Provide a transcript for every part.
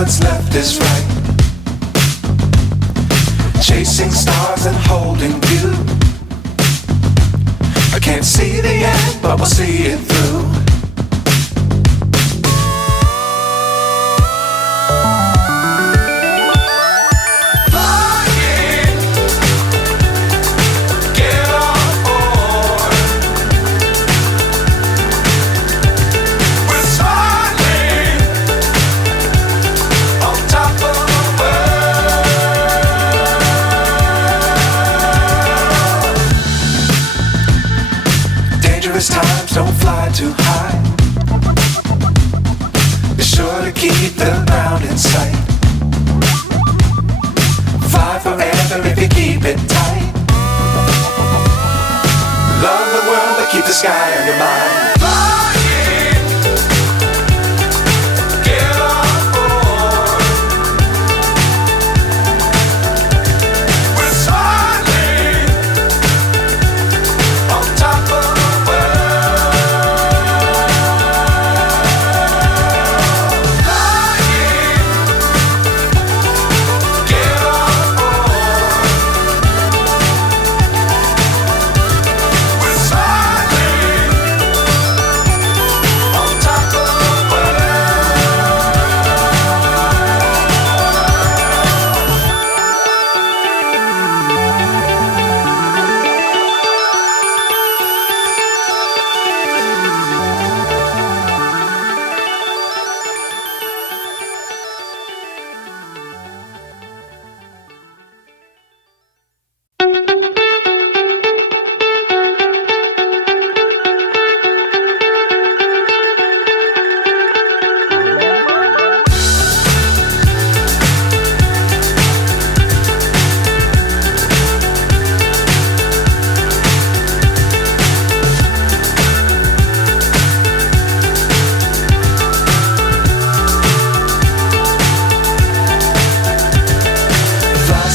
what's left is right. Chasing stars and holding you. I can't see the end, but we'll see it through. Times don't fly too high. Be sure to keep the ground in sight. Fly forever if you keep it tight. Love the world but keep the sky on your mind.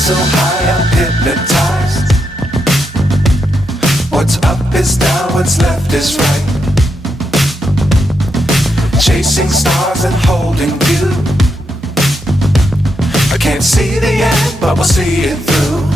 So high I'm hypnotized. What's up is down, what's left is right. Chasing stars and holding you. I can't see the end, but we'll see it through.